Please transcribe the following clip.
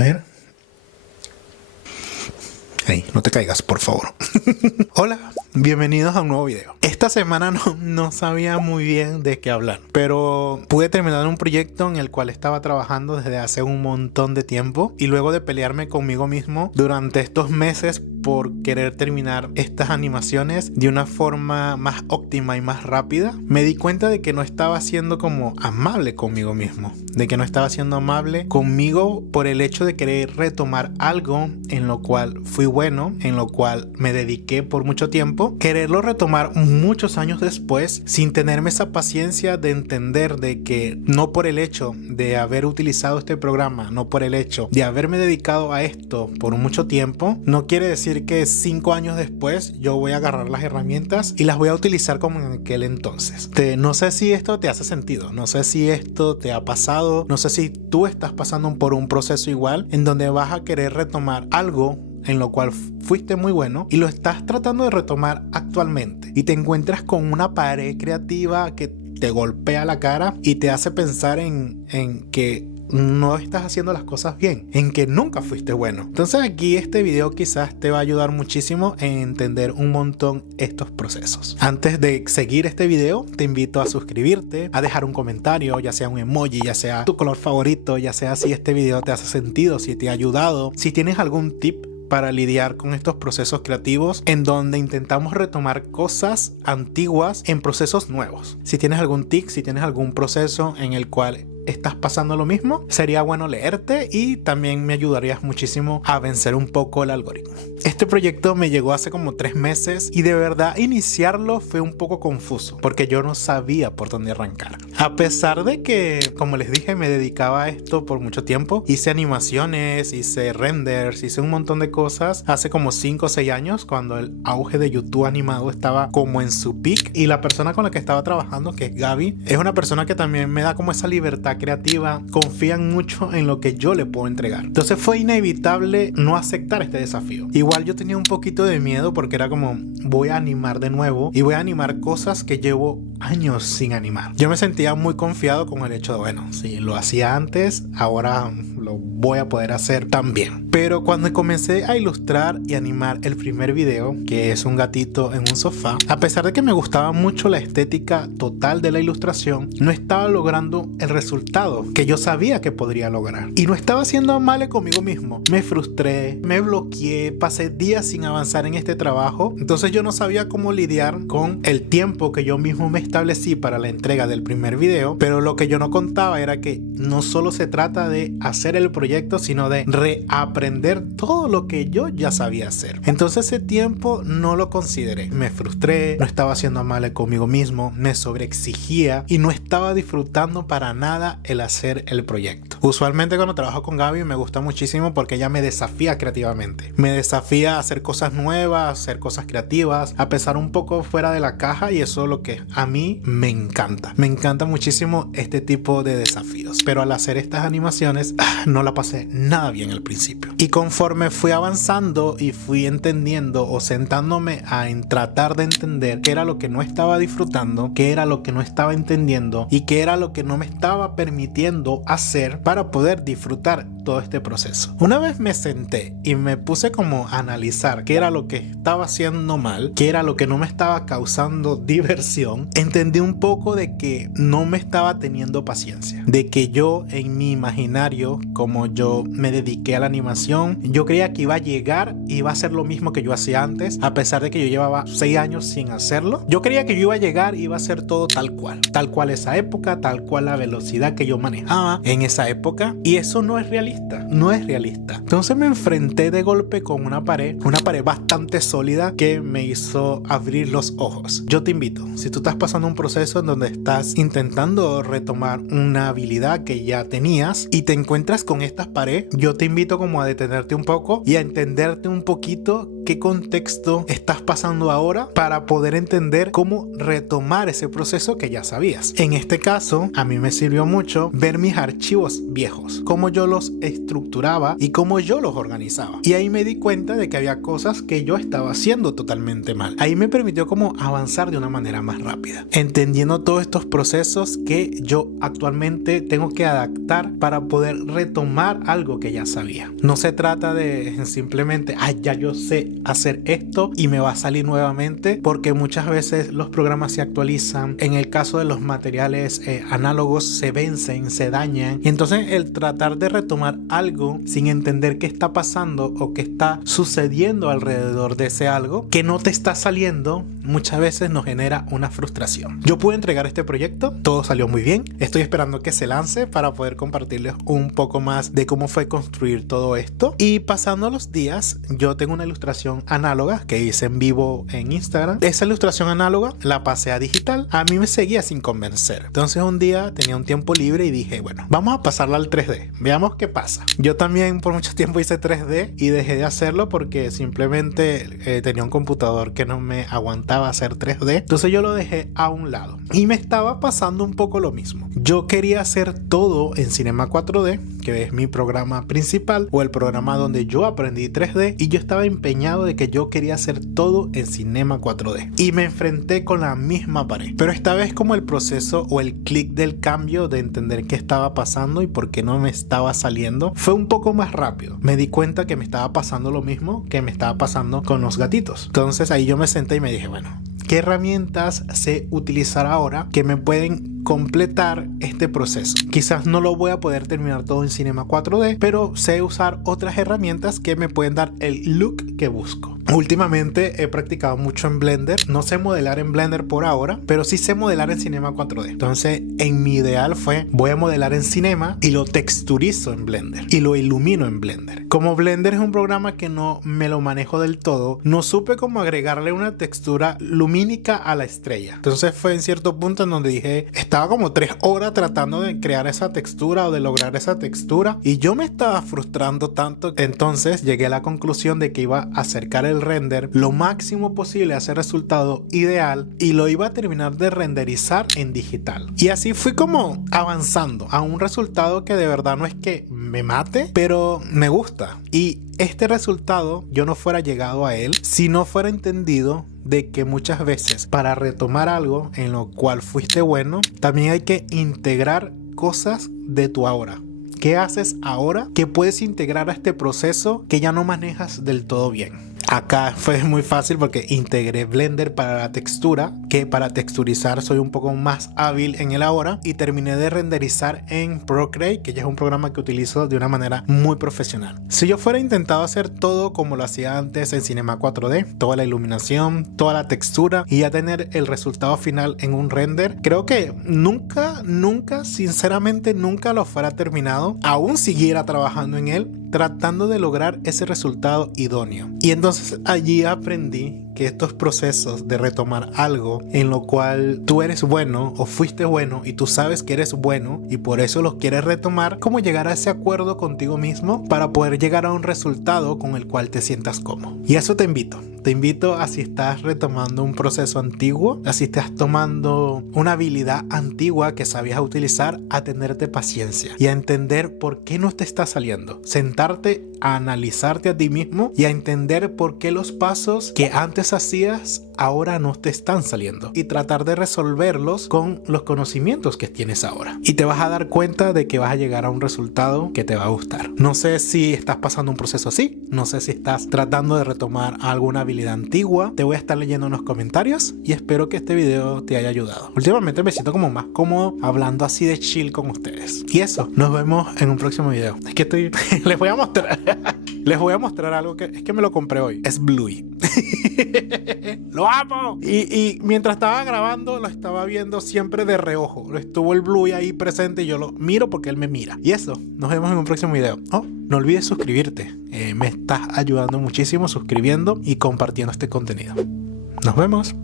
ver. Hey, no te caigas, por favor. Hola, bienvenidos a un nuevo video. Esta semana no sabía muy bien de qué hablar, pero pude terminar un proyecto en el cual estaba trabajando desde hace un montón de tiempo, y luego de pelearme conmigo mismo durante estos meses por querer terminar estas animaciones de una forma más óptima y más rápida, me di cuenta de que no estaba siendo como amable conmigo mismo, de que no estaba siendo amable conmigo por el hecho de querer retomar algo en lo cual fui bueno, en lo cual me dediqué por mucho tiempo, quererlo retomar muchos años después sin tenerme esa paciencia de entender de que no por el hecho de haber utilizado este programa, no por el hecho de haberme dedicado a esto por mucho tiempo, no quiere decir que 5 años después yo voy a agarrar las herramientas y las voy a utilizar como en aquel entonces. No sé si esto te hace sentido, no sé si esto te ha pasado, no sé si tú estás pasando por un proceso igual en donde vas a querer retomar algo en lo cual fuiste muy bueno y lo estás tratando de retomar actualmente y te encuentras con una pared creativa que te golpea la cara y te hace pensar en que no estás haciendo las cosas bien, en que nunca fuiste bueno. Entonces aquí este video quizás te va a ayudar muchísimo en entender un montón estos procesos. Antes de seguir este video, te invito a suscribirte, a dejar un comentario, ya sea un emoji, ya sea tu color favorito, ya sea si este video te hace sentido, si te ha ayudado, si tienes algún tip para lidiar con estos procesos creativos en donde intentamos retomar cosas antiguas en procesos nuevos. Si tienes algún tic, si tienes algún proceso en el cual estás pasando lo mismo, sería bueno leerte y también me ayudarías muchísimo a vencer un poco el algoritmo. Este proyecto me llegó hace como 3 meses y de verdad iniciarlo fue un poco confuso porque yo no sabía por dónde arrancar. A pesar de que, como les dije, me dedicaba a esto por mucho tiempo, hice animaciones, hice renders, hice un montón de cosas hace como 5 o 6 años cuando el auge de YouTube animado estaba como en su peak, y la persona con la que estaba trabajando, que es Gaby, es una persona que también me da como esa libertad creativa, confían mucho en lo que yo le puedo entregar. Entonces fue inevitable no aceptar este desafío. Igual yo tenía un poquito de miedo porque era como, voy a animar de nuevo y voy a animar cosas que llevo años sin animar. Yo me sentía muy confiado con el hecho de, bueno, si lo hacía antes, ahora lo voy a poder hacer también. Pero cuando comencé a ilustrar y animar el primer video, que es un gatito en un sofá, a pesar de que me gustaba mucho la estética total de la ilustración, no estaba logrando el resultado que yo sabía que podría lograr. Y no estaba siendo amable conmigo mismo. Me frustré, me bloqueé, pasé días sin avanzar en este trabajo. Entonces yo no sabía cómo lidiar con el tiempo que yo mismo me establecí para la entrega del primer video, pero lo que yo no contaba era que no solo se trata de hacer el proyecto, sino de reaprender todo lo que yo ya sabía hacer. Entonces ese tiempo no lo consideré. Me frustré, no estaba siendo amable conmigo mismo, me sobreexigía y no estaba disfrutando para nada el hacer el proyecto. Usualmente cuando trabajo con Gaby me gusta muchísimo porque ella me desafía creativamente. Me desafía a hacer cosas nuevas, a hacer cosas creativas, a pensar un poco fuera de la caja, y eso es lo que a mí me encanta. Me encanta muchísimo este tipo de desafíos. Pero al hacer estas animaciones no la pasé nada bien al principio. Y conforme fui avanzando y fui entendiendo o sentándome a tratar de entender qué era lo que no estaba disfrutando, qué era lo que no estaba entendiendo y qué era lo que no me estaba permitiendo hacer para poder disfrutar todo este proceso. Una vez me senté y me puse como a analizar qué era lo que estaba haciendo mal, qué era lo que no me estaba causando diversión, entendí un poco de que no me estaba teniendo paciencia, de que yo en mi imaginario, como yo me dediqué a la animación, yo creía que iba a llegar y iba a hacer lo mismo que yo hacía antes, a pesar de que yo llevaba 6 años sin hacerlo. Yo creía que yo iba a llegar y iba a hacer todo tal cual esa época, tal cual la velocidad que yo manejaba en esa época, y eso no es realista, no es realista. Entonces me enfrenté de golpe con una pared bastante sólida que me hizo abrir los ojos. Yo te invito, si tú estás pasando un proceso en donde estás intentando retomar una habilidad que ya tenías y te encuentras con estas paredes, yo te invito como a detenerte un poco y a entenderte un poquito qué contexto estás pasando ahora para poder entender cómo retomar ese proceso que ya sabías. En este caso, a mí me sirvió mucho ver mis archivos viejos, cómo yo los estructuraba y cómo yo los organizaba. Y ahí me di cuenta de que había cosas que yo estaba haciendo totalmente mal. Ahí me permitió como avanzar de una manera más rápida, entendiendo todos estos procesos que yo actualmente tengo que adaptar para poder retomar algo que ya sabía. No se trata de simplemente, ya yo sé hacer esto y me va a salir nuevamente, porque muchas veces los programas se actualizan. En el caso de los materiales análogos se vencen, se dañan, y entonces el tratar de retomar algo sin entender qué está pasando o qué está sucediendo alrededor de ese algo que no te está saliendo, muchas veces nos genera una frustración. Yo pude entregar este proyecto, todo salió muy bien. Estoy esperando que se lance para poder compartirles un poco más de cómo fue construir todo esto. Y pasando los días, yo tengo una ilustración análoga que hice en vivo en Instagram. Esa ilustración análoga la pasé a digital. A mí me seguía sin convencer. Entonces un día tenía un tiempo libre y dije, bueno, vamos a pasarla al 3D. Veamos qué pasa. Yo también por mucho tiempo hice 3D y dejé de hacerlo porque simplemente tenía un computador que no me aguantaba hacer 3D. Entonces yo lo dejé a un lado. Y me estaba pasando un poco lo mismo. Yo quería hacer todo en Cinema 4D, que es mi programa principal o el programa donde yo aprendí 3D, y yo estaba empeñado de que yo quería hacer todo en Cinema 4D y me enfrenté con la misma pared. Pero esta vez como el proceso o el clic del cambio de entender qué estaba pasando y por qué no me estaba saliendo fue un poco más rápido. Me di cuenta que me estaba pasando lo mismo que me estaba pasando con los gatitos. Entonces ahí yo me senté y me dije, bueno, ¿qué herramientas sé utilizar ahora que me pueden completar este proceso? Quizás no lo voy a poder terminar todo en Cinema 4D, pero sé usar otras herramientas que me pueden dar el look que busco. Últimamente he practicado mucho en Blender. No sé modelar en Blender por ahora, pero sí sé modelar en Cinema 4D. Entonces, en mi ideal fue, voy a modelar en Cinema y lo texturizo en Blender y lo ilumino en Blender. Como Blender es un programa que no me lo manejo del todo, no supe cómo agregarle una textura lumínica a la estrella. Entonces fue en cierto punto en donde dije, estaba como 3 horas tratando de crear esa textura o de lograr esa textura y yo me estaba frustrando tanto. Entonces llegué a la conclusión de que iba a acercar el render lo máximo posible a ese resultado ideal y lo iba a terminar de renderizar en digital. Y así fui como avanzando a un resultado que de verdad no es que me mate, pero me gusta. Y este resultado yo no fuera llegado a él si no fuera entendido de que muchas veces para retomar algo en lo cual fuiste bueno, también hay que integrar cosas de tu ahora. ¿Qué haces ahora que puedes integrar a este proceso que ya no manejas del todo bien? Acá fue muy fácil porque integré Blender para la textura, que para texturizar soy un poco más hábil en el ahora, y terminé de renderizar en Procreate, que ya es un programa que utilizo de una manera muy profesional. Si yo fuera intentado hacer todo como lo hacía antes en Cinema 4D, toda la iluminación, toda la textura y ya tener el resultado final en un render, creo que nunca, sinceramente nunca lo fuera terminado, aún siguiera trabajando en él, tratando de lograr ese resultado idóneo. Y entonces allí aprendí que estos procesos de retomar algo en lo cual tú eres bueno o fuiste bueno y tú sabes que eres bueno y por eso los quieres retomar, cómo llegar a ese acuerdo contigo mismo para poder llegar a un resultado con el cual te sientas cómodo. Y a eso te invito. Te invito a, si estás retomando un proceso antiguo, a si estás tomando una habilidad antigua que sabías utilizar, a tenerte paciencia y a entender por qué no te está saliendo. Sentarte a analizarte a ti mismo y a entender por qué los pasos que antes hacías ahora no te están saliendo y tratar de resolverlos con los conocimientos que tienes ahora. Y te vas a dar cuenta de que vas a llegar a un resultado que te va a gustar. No sé si estás pasando un proceso así, no sé si estás tratando de retomar alguna habilidad antigua. Te voy a estar leyendo en los comentarios y espero que este video te haya ayudado. Últimamente me siento como más cómodo hablando así de chill con ustedes. Y eso, nos vemos en un próximo video. Es que estoy... les voy a mostrar algo que es que me lo compré hoy. Es Bluey. ¡Lo amo! Y mientras estaba grabando lo estaba viendo siempre de reojo. Estuvo el Bluey ahí presente y yo lo miro porque él me mira. Y eso, nos vemos en un próximo video. Oh, no olvides suscribirte. Me estás ayudando muchísimo suscribiendo y compartiendo este contenido. Nos vemos.